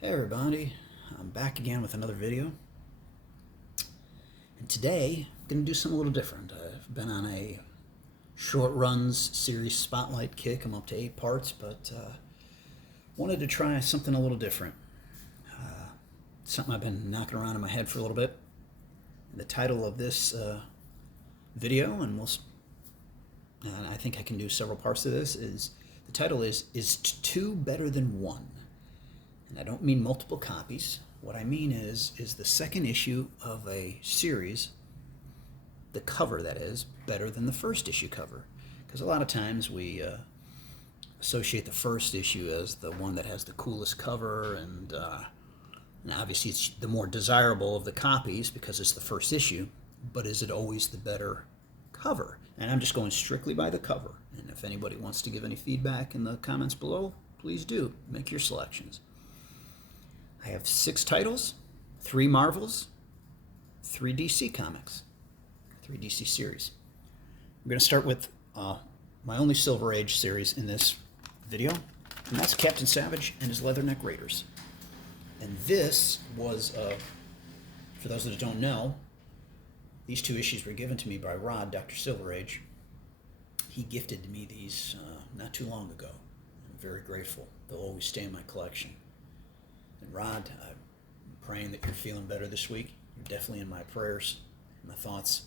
Hey everybody, I'm back again with another video. And today I'm going to do something a little different. I've been on a short runs series spotlight kick. I'm up to 8 parts, but wanted to try something a little different. Something I've been knocking around in my head for a little bit. And the title of this video, and I think I can do several parts of this, is the title is 2 better than 1? And I don't mean multiple copies. What I mean is the second issue of a series, the cover that is, better than the first issue cover. Because a lot of times we associate the first issue as the one that has the coolest cover, and obviously it's the more desirable of the copies because it's the first issue, but is it always the better cover? And I'm just going strictly by the cover. And if anybody wants to give any feedback in the comments below, please do. Make your selections. I have 6 titles, 3 Marvels, 3 DC comics, 3 DC series. I'm going to start with my only Silver Age series in this video, and that's Captain Savage and his Leatherneck Raiders. And this was, for those that don't know, these 2 issues were given to me by Rod, Dr. Silver Age. He gifted me these not too long ago. I'm very grateful. They'll always stay in my collection. And Rod, I'm praying that you're feeling better this week. You're definitely in my prayers, my thoughts.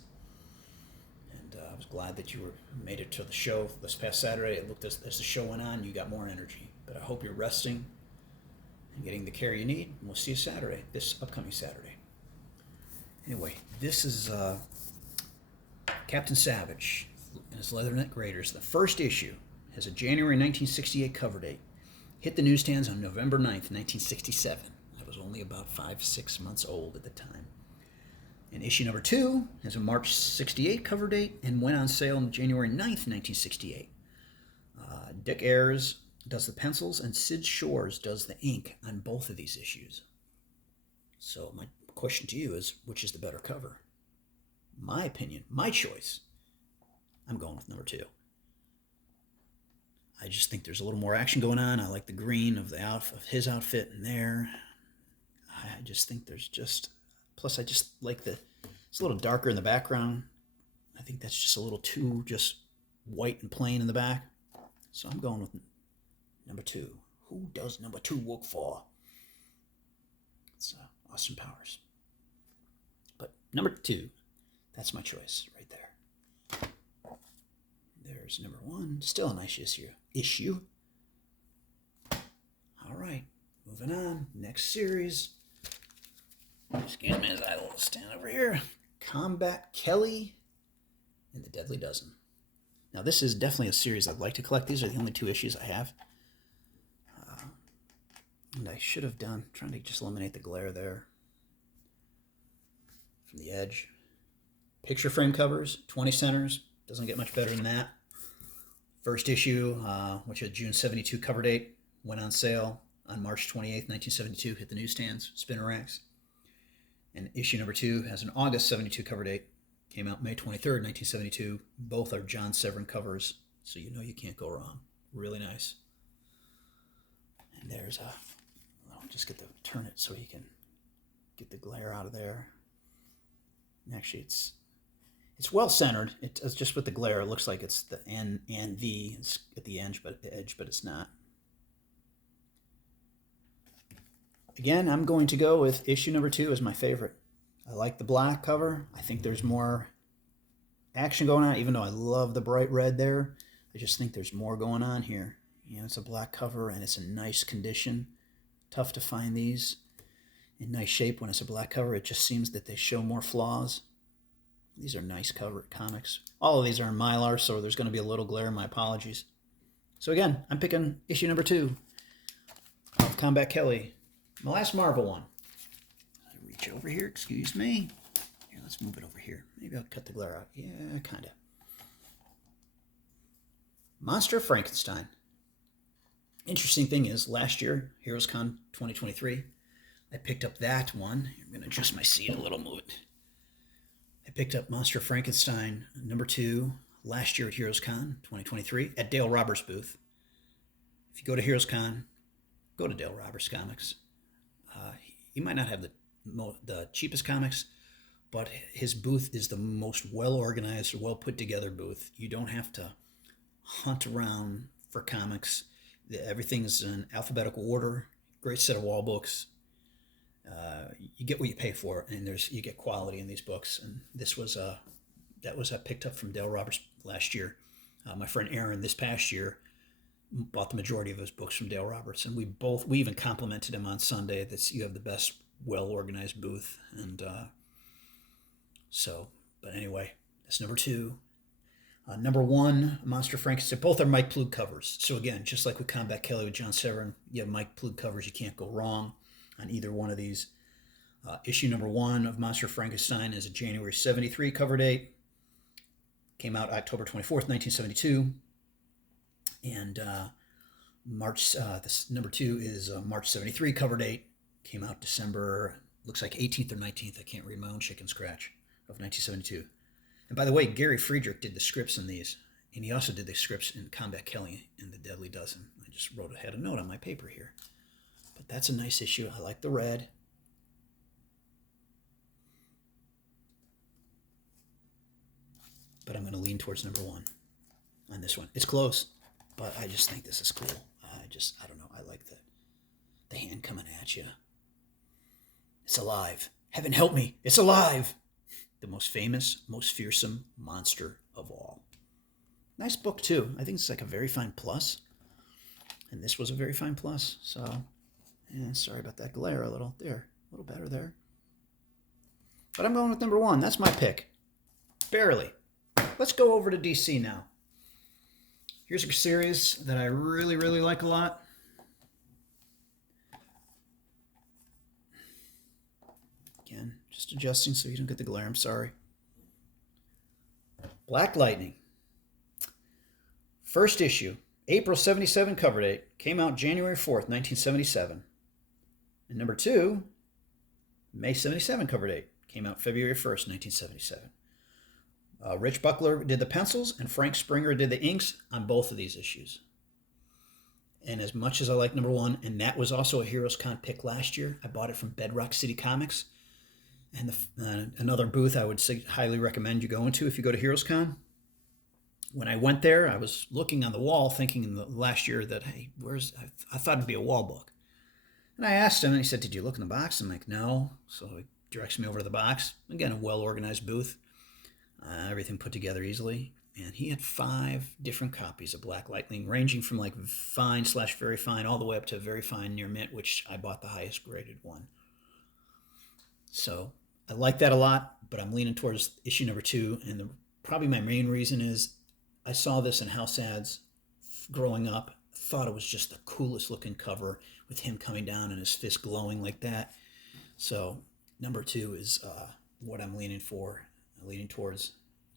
And I was glad that you made it to the show this past Saturday. It looked as the show went on, you got more energy. But I hope you're resting and getting the care you need. And we'll see you Saturday, this upcoming Saturday. Anyway, this is Captain Savage and his Leatherneck Raiders. The first issue has a January 1968 cover date. Hit the newsstands on November 9th, 1967. I was only about 5-6 months old at the time. And issue number 2 has a March 68 cover date and went on sale on January 9th, 1968. Dick Ayers does the pencils and Sid Shores does the ink on both of these issues. So my question to you is, which is the better cover? My opinion, my choice, I'm going with number 2. I just think there's a little more action going on. I like the green of his outfit in there. I just think there's plus I just like it's a little darker in the background. I think that's just a little too just white and plain in the back. So I'm going with number 2. Who does number 2 work for? It's Austin Powers. But number 2, that's my choice right there. There's number 1. Still a nice issue. All right, moving on. Next series. Excuse me as I will stand over here. Combat Kelly and the Deadly Dozen. Now, this is definitely a series I'd like to collect. These are the only 2 issues I have. And I should have done, trying to just eliminate the glare there from the edge. Picture frame covers, 20 centers. Doesn't get much better than that. First issue, which had June 72 cover date, went on sale on March 28th, 1972, hit the newsstands, spinner racks. And issue number 2 has an August 72 cover date, came out May 23rd, 1972. Both are John Severin covers, so you know you can't go wrong. Really nice. And there's I'll just turn it so you can get the glare out of there. And actually, it's well centered. It's just with the glare, it looks like it's the N and V at the edge, but it's not. Again, I'm going to go with issue number 2 as my favorite. I like the black cover. I think there's more action going on, even though I love the bright red there. I just think there's more going on here. It's a black cover and it's in nice condition. Tough to find these in nice shape when it's a black cover. It just seems that they show more flaws. These are nice cover comics. All of these are in Mylar, so there's going to be a little glare. My apologies. So again, I'm picking issue number 2 of Combat Kelly. My last Marvel one. I reach over here, excuse me. Here, let's move it over here. Maybe I'll cut the glare out. Yeah, kind of. Monster of Frankenstein. Interesting thing is, last year, HeroesCon 2023, I picked up that one. I'm going to adjust my seat a little, move it. I picked up Monster of Frankenstein number 2 last year at HeroesCon 2023 at Dale Roberts' booth. If you go to HeroesCon, go to Dale Roberts Comics. He might not have the cheapest comics, but his booth is the most well organized, well put together booth. You don't have to hunt around for comics. Everything's in alphabetical order. Great set of wall books. You get what you pay for, and you get quality in these books. And this was that was picked up from Dale Roberts last year. My friend Aaron this past year bought the majority of his books from Dale Roberts, and we even complimented him on Sunday that you have the best well organized booth. And but anyway, that's number 2. Number 1, Monster Frankenstein. Both are Mike Ploog covers. So again, just like with Combat Kelly with John Severin, you have Mike Ploog covers. You can't go wrong on either one of these. Issue number 1 of Monster Frankenstein is a January 73 cover date. Came out October 24th, 1972. And this number 2 is a March 73 cover date. Came out December, looks like 18th or 19th. I can't read my own chicken scratch, of 1972. And by the way, Gary Friedrich did the scripts in these, and he also did the scripts in Combat Kelly and The Deadly Dozen. I just had a note on my paper here. But that's a nice issue. I like the red. But I'm going to lean towards number 1 on this one. It's close, but I just think this is cool. I don't know. I like the hand coming at you. It's alive. Heaven help me. It's alive. The most famous, most fearsome monster of all. Nice book, too. I think it's like a very fine plus. And this was a very fine plus. So, yeah, sorry about that glare a little. There, a little better there. But I'm going with number 1. That's my pick. Barely. Let's go over to DC now. Here's a series that I really, really like a lot. Again, just adjusting so you don't get the glare. I'm sorry. Black Lightning. First issue, April 77 cover date. Came out January 4th, 1977. And number 2, May 77 cover date. Came out February 1st, 1977. Rich Buckler did the pencils, and Frank Springer did the inks on both of these issues. And as much as I like number 1, and that was also a Heroes Con pick last year, I bought it from Bedrock City Comics. And another booth I would highly recommend you go into if you go to Heroes Con. When I went there, I was looking on the wall thinking in the last year that, hey, I thought it'd be a wall book. And I asked him, and he said, did you look in the box? I'm like, no. So he directs me over to the box. Again, a well-organized booth. Everything put together easily. And he had 5 different copies of Black Lightning, ranging from like fine/very fine all the way up to very fine near mint, which I bought the highest graded one. So I like that a lot, but I'm leaning towards issue number 2. And probably my main reason is I saw this in house ads growing up, thought it was just the coolest looking cover with him coming down and his fist glowing like that. So number 2 is what I'm leaning towards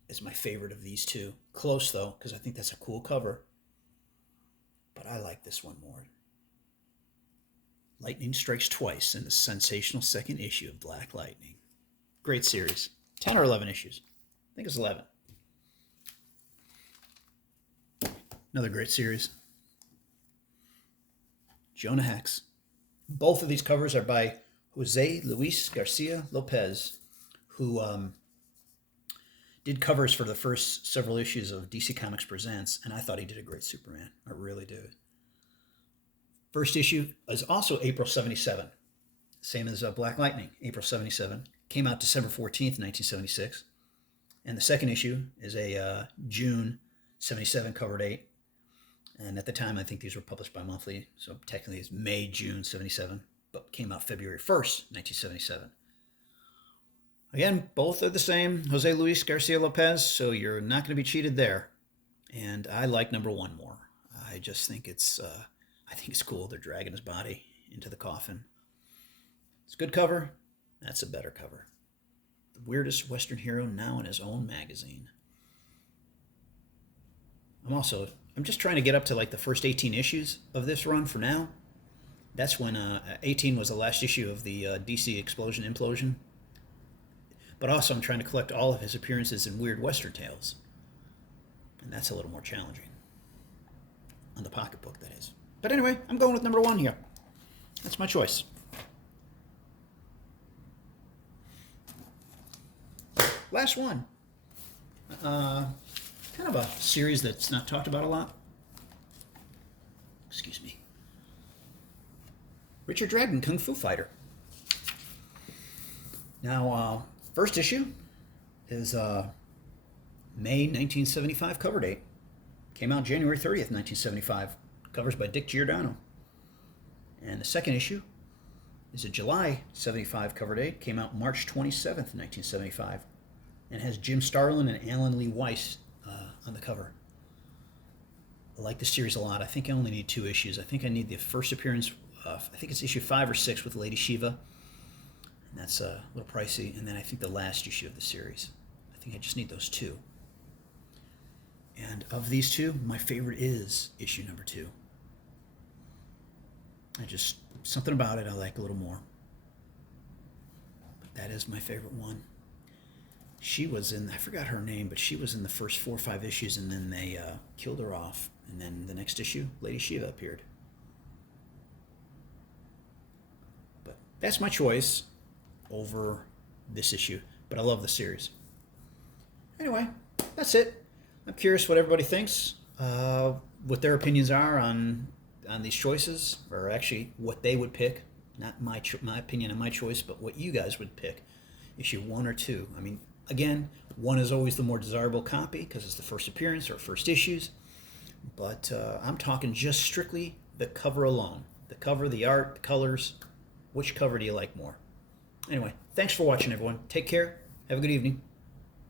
is my favorite of these 2. Close though, because I think that's a cool cover. But I like this one more. Lightning strikes twice in the sensational second issue of Black Lightning. Great series. 10 or 11 issues. I think it's 11. Another great series. Jonah Hex. Both of these covers are by Jose Luis Garcia Lopez, who did covers for the first several issues of DC Comics Presents, and I thought he did a great Superman. I really do. First issue is also April 77, same as Black Lightning, April 77. Came out December 14th, 1976. And the second issue is a June 77 cover date. And at the time, I think these were published bi-monthly, so technically it's May, June 77, but came out February 1st, 1977. Again, both are the same, Jose Luis Garcia Lopez, so you're not going to be cheated there. And I like number 1 more. I just think it's cool. They're dragging his body into the coffin. It's a good cover. That's a better cover. The weirdest Western hero now in his own magazine. I'm just trying to get up to like the first 18 issues of this run for now. That's when 18 was the last issue of the DC Explosion Implosion. But also I'm trying to collect all of his appearances in Weird Western Tales. And that's a little more challenging. On the pocketbook, that is. But anyway, I'm going with number 1 here. That's my choice. last one. Kind of a series that's not talked about a lot. Excuse me. Richard Dragon, Kung Fu Fighter. Now, first issue is May 1975 cover date. Came out January 30th, 1975. Covers by Dick Giordano. And the second issue is a July 75 cover date. Came out March 27th, 1975. And has Jim Starlin and Alan Lee Weiss on the cover. I like the series a lot. I think I only need 2 issues. I think I need the first appearance, I think it's issue 5 or 6 with Lady Shiva. And that's a little pricey. And then I think the last issue of the series. I think I just need those 2. And of these 2, my favorite is issue number 2. Something about it I like a little more. But that is my favorite one. She was in, I forgot her name, but she was in the first 4 or 5 issues, and then they killed her off. And then the next issue, Lady Shiva appeared. But that's my choice over this issue. But I love the series. Anyway, that's it. I'm curious what everybody thinks, what their opinions are on these choices, or actually what they would pick. Not my opinion on my choice, but what you guys would pick. Issue 1 or 2. I mean, again, 1 is always the more desirable copy because it's the first appearance or first issues. But I'm talking just strictly the cover alone. The cover, the art, the colors. Which cover do you like more? Anyway, thanks for watching, everyone. Take care. Have a good evening.